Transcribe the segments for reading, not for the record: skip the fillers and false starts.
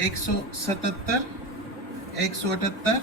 177, 178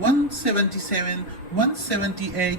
177, 178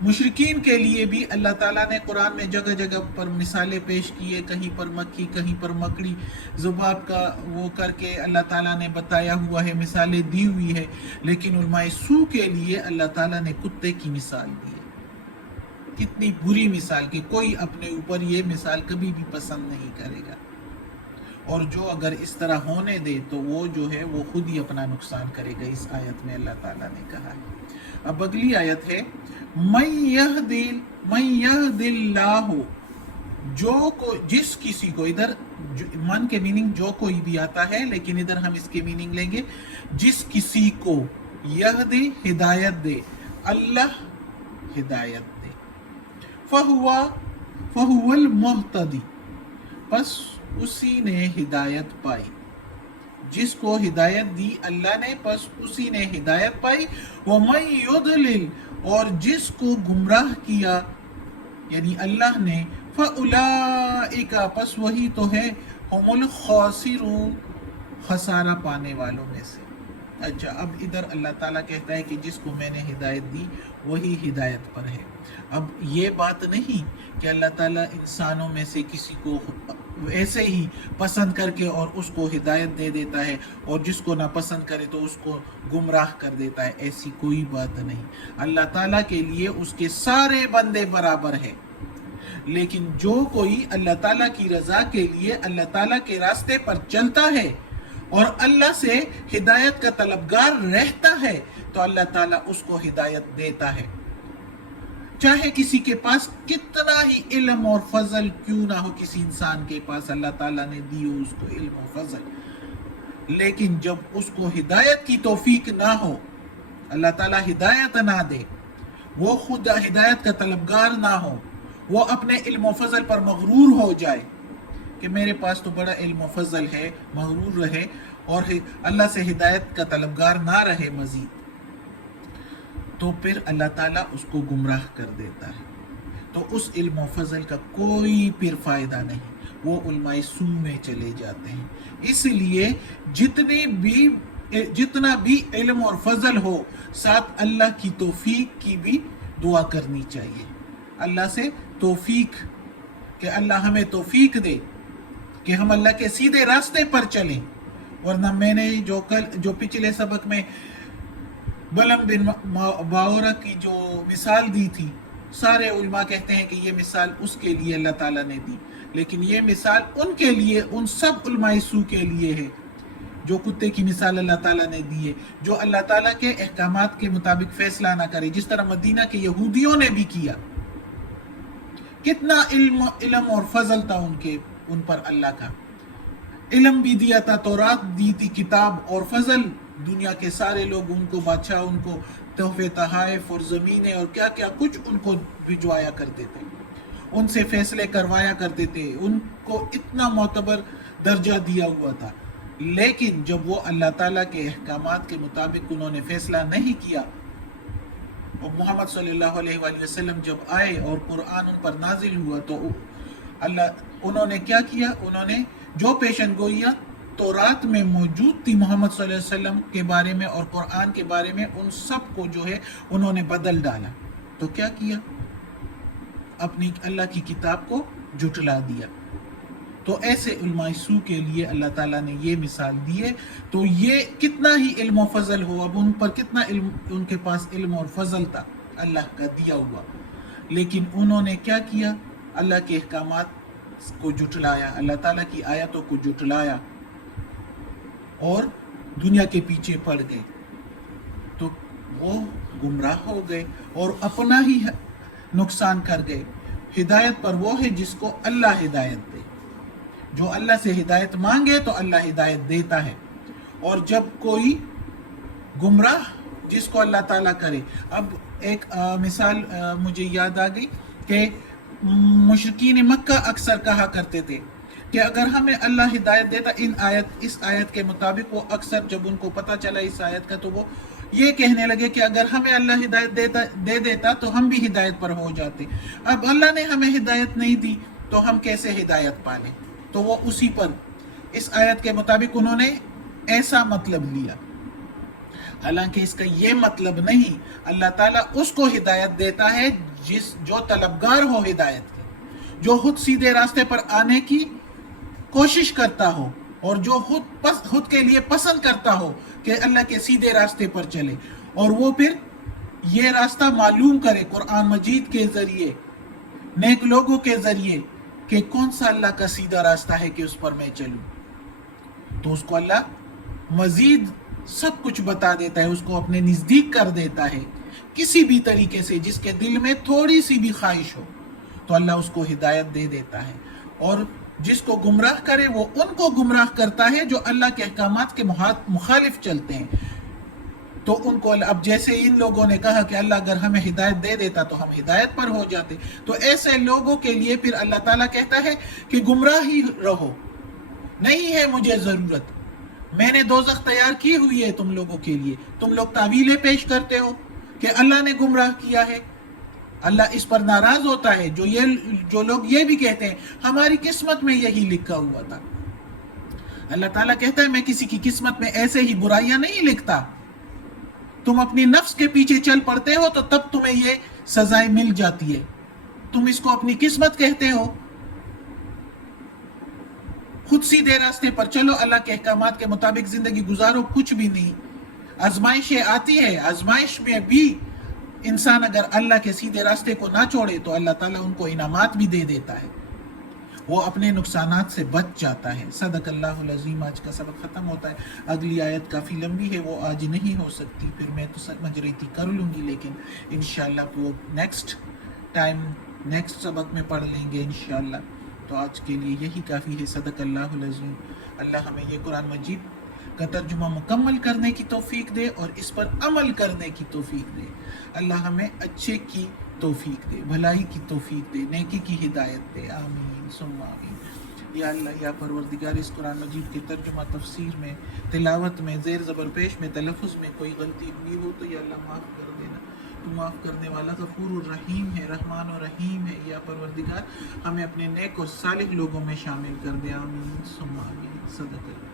مشرکین کے لیے بھی اللہ تعالیٰ نے قرآن میں جگہ جگہ پر مثالیں پیش کی ہے، کہیں پر مکھی کہیں پر مکڑی ذباب کا وہ کر کے اللہ تعالیٰ نے بتایا ہوا ہے، مثالیں دی ہوئی ہے. لیکن علماء سو کے لیے اللہ تعالیٰ نے کتے کی مثال دی ہے. کتنی بری مثال کہ کوئی اپنے اوپر یہ مثال کبھی بھی پسند نہیں کرے گا، اور جو اگر اس طرح ہونے دے تو وہ جو ہے وہ خود ہی اپنا نقصان کرے گا. اس آیت میں اللہ تعالیٰ نے کہا ہے. اب اگلی آیت ہے من یہد اللہ، جس کسی کو، ادھر من کے میننگ جو کوئی بھی آتا ہے، لیکن ادھر ہم اس کے میننگ لیں گے جس کسی کو، یہد ہدایت دے، اللہ ہدایت دے، فہو المہتدی، پس اسی نے ہدایت پائی. جس کو ہدایت دی اللہ نے پس اسی نے ہدایت پائی. وَمَن يُضْلِلْ، اور جس کو گمراہ کیا یعنی اللہ نے، فَأُولَئِكَ، پس وہی تو ہے، هُمُ الْخَاسِرُونَ، خسارہ پانے والوں میں سے. اچھا، اب ادھر اللہ تعالیٰ کہتا ہے کہ جس کو میں نے ہدایت دی وہی ہدایت پر ہے. اب یہ بات نہیں کہ اللہ تعالیٰ انسانوں میں سے کسی کو ایسے ہی پسند کر کے اور اس کو ہدایت دے دیتا ہے، اور جس کو ناپسند کرے تو اس کو گمراہ کر دیتا ہے. ایسی کوئی بات نہیں. اللہ تعالیٰ کے لیے اس کے سارے بندے برابر ہیں، لیکن جو کوئی اللہ تعالیٰ کی رضا کے لیے اللہ تعالیٰ کے راستے پر چلتا ہے اور اللہ سے ہدایت کا طلبگار رہتا ہے تو اللہ تعالیٰ اس کو ہدایت دیتا ہے. چاہے کسی کے پاس کتنا ہی علم اور فضل کیوں نہ ہو، کسی انسان کے پاس اللہ تعالیٰ نے دی ہو اس کو علم و فضل، لیکن جب اس کو ہدایت کی توفیق نہ ہو، اللہ تعالیٰ ہدایت نہ دے، وہ خود ہدایت کا طلبگار نہ ہو، وہ اپنے علم و فضل پر مغرور ہو جائے کہ میرے پاس تو بڑا علم و فضل ہے، مغرور رہے اور اللہ سے ہدایت کا طلبگار نہ رہے مزید، تو پھر اللہ تعالیٰ اس کو گمراہ کر دیتا ہے. تو اس علم و فضل کا کوئی پھر فائدہ نہیں، وہ علماء سو میں چلے جاتے ہیں. اس لیے جتنا بھی علم اور فضل ہو، ساتھ اللہ کی توفیق کی بھی دعا کرنی چاہیے. اللہ سے توفیق، کہ اللہ ہمیں توفیق دے کہ ہم اللہ کے سیدھے راستے پر چلیں. ورنہ میں نے جو پچھلے سبق میں بلم بن باورہ کی جو مثال دی تھی، سارے علماء کہتے ہیں کہ یہ مثال اس کے لیے اللہ تعالیٰ نے دی، لیکن یہ مثال ان کے لیے، ان سب علماء سو کے لیے ہے جو کتے کی مثال اللہ تعالیٰ نے دی ہے، جو اللہ تعالیٰ کے احکامات کے مطابق فیصلہ نہ کرے، جس طرح مدینہ کے یہودیوں نے بھی کیا. کتنا علم اور فضل تھا ان پر اللہ کا، علم بھی دیا تھا، تورات دی تھی کتاب، اور فضل دنیا کے سارے لوگ ان کو، بادشاہ ان کو تحفے تحائف اور زمینیں اور کیا کیا کچھ ان کو بھجوایا کرتے تھے، ان سے فیصلے کروایا کرتے تھے، ان کو اتنا معتبر درجہ دیا ہوا تھا. لیکن جب وہ اللہ تعالیٰ کے احکامات کے مطابق انہوں نے فیصلہ نہیں کیا، اور محمد صلی اللہ علیہ وآلہ وسلم جب آئے اور قرآن ان پر نازل ہوا تو انہوں نے کیا کیا؟ انہوں نے جو پیشن گوئیاں تورات میں موجود تھی محمد صلی اللہ علیہ وسلم کے بارے میں اور قرآن کے بارے میں، ان سب کو جو ہے انہوں نے بدل ڈالا. تو کیا کیا؟ اپنی اللہ کی کتاب کو جھٹلا دیا. تو ایسے علماء سو کے لیے اللہ تعالیٰ نے یہ مثال دی ہے. تو یہ کتنا ہی علم و فضل ہو، اب ان پر کتنا علم، ان کے پاس علم اور فضل تھا اللہ کا دیا ہوا، لیکن انہوں نے کیا کیا؟ اللہ کے احکامات کو جھٹلایا، اللہ تعالیٰ کی آیتوں کو جھٹلایا اور دنیا کے پیچھے پڑ گئے. تو وہ گمراہ ہو گئے اور اپنا ہی نقصان کر گئے. ہدایت پر وہ ہے جس کو اللہ ہدایت دے. جو اللہ سے ہدایت مانگے تو اللہ ہدایت دیتا ہے، اور جب کوئی گمراہ جس کو اللہ تعالیٰ کرے. اب ایک مثال مجھے یاد آ گئی کہ مشرکین مکہ اکثر کہا کرتے تھے کہ اگر ہمیں اللہ ہدایت دیتا، اس آیت کے مطابق وہ اکثر جب ان کو پتہ چلا اس آیت کا تو وہ یہ کہنے لگے کہ اگر ہمیں اللہ ہدایت دے دیتا تو ہم بھی ہدایت پر ہو جاتے. اب اللہ نے ہمیں ہدایت نہیں دی تو ہم کیسے ہدایت پالیں؟ تو وہ اسی پر اس آیت کے مطابق انہوں نے ایسا مطلب لیا. حالانکہ اس کا یہ مطلب نہیں، اللہ تعالیٰ اس کو ہدایت دیتا ہے جو طلبگار ہو ہدایت کے، جو خود سیدھے راستے پر آنے کی کوشش کرتا ہو اور جو خود کے لیے پسند کرتا ہو کہ اللہ کے سیدھے راستے پر چلے، اور وہ پھر یہ راستہ معلوم کرے قرآن مجید کے ذریعے، نیک لوگوں کے ذریعے، کہ کون سا اللہ کا سیدھا راستہ ہے کہ اس پر میں چلوں، تو اس کو اللہ مزید سب کچھ بتا دیتا ہے، اس کو اپنے نزدیک کر دیتا ہے کسی بھی طریقے سے، جس کے دل میں تھوڑی سی بھی خواہش ہو تو اللہ اس کو ہدایت دے دیتا ہے، اور جس کو گمراہ کرے وہ ان کو گمراہ کرتا ہے جو اللہ کے احکامات کے مخالف چلتے ہیں۔ تو ان کو اب جیسے ان لوگوں نے کہا کہ اللہ اگر ہمیں ہدایت دے دیتا تو ہم ہدایت پر ہو جاتے، تو ایسے لوگوں کے لیے پھر اللہ تعالیٰ کہتا ہے کہ گمراہ ہی رہو، نہیں ہے مجھے ضرورت، میں نے دوزخ تیار کی ہوئی ہے تم لوگوں کے لیے، تم لوگ تعویلیں پیش کرتے ہو کہ اللہ نے گمراہ کیا ہے۔ اللہ اس پر ناراض ہوتا ہے جو لوگ یہ بھی کہتے ہیں ہماری قسمت میں یہی لکھا ہوا تھا۔ اللہ تعالیٰ کہتا ہے میں کسی کی قسمت میں ایسے ہی برائیاں نہیں لکھتا، تم اپنی نفس کے پیچھے چل پڑتے ہو تو تب تمہیں یہ سزائیں مل جاتی ہے، تم اس کو اپنی قسمت کہتے ہو۔ خود سیدھے راستے پر چلو، اللہ کے احکامات کے مطابق زندگی گزارو، کچھ بھی نہیں۔ آزمائشیں آتی ہے، آزمائش میں بھی انسان اگر اللہ کے سیدھے راستے کو نہ چھوڑے تو اللہ تعالیٰ ان کو انعامات بھی دے دیتا ہے، وہ اپنے نقصانات سے بچ جاتا ہے۔ صدق اللہ العظیم۔ آج کا سبق ختم ہوتا ہے، اگلی آیت کافی لمبی ہے، وہ آج نہیں ہو سکتی، پھر میں تو سمجھ رہی تھی کر لوں گی، لیکن انشاءاللہ وہ نیکسٹ سبق میں پڑھ لیں گے انشاءاللہ۔ تو آج کے لیے یہی کافی ہے۔ صدق اللہ العظیم۔ اللہ ہمیں یہ قرآن مجید کا ترجمہ مکمل کرنے کی توفیق دے اور اس پر عمل کرنے کی توفیق دے۔ اللہ ہمیں اچھے کی توفیق دے، بھلائی کی توفیق دے، نیکی کی ہدایت دے۔ آمین ثم آمین۔ یا اللہ یا پروردگار، اس قرآن مجید کے ترجمہ، تفسیر میں، تلاوت میں، زیر زبر پیش میں، تلفظ میں کوئی غلطی ہوئی ہو تو یا اللہ معاف کر دینا، تو معاف کرنے والا غفور الرحیم ہے، رحمان و رحیم ہے۔ یا پروردگار ہمیں اپنے نیک اور صالح لوگوں میں شامل کر دے۔ آمین ثم آمین۔ صدق اللہ۔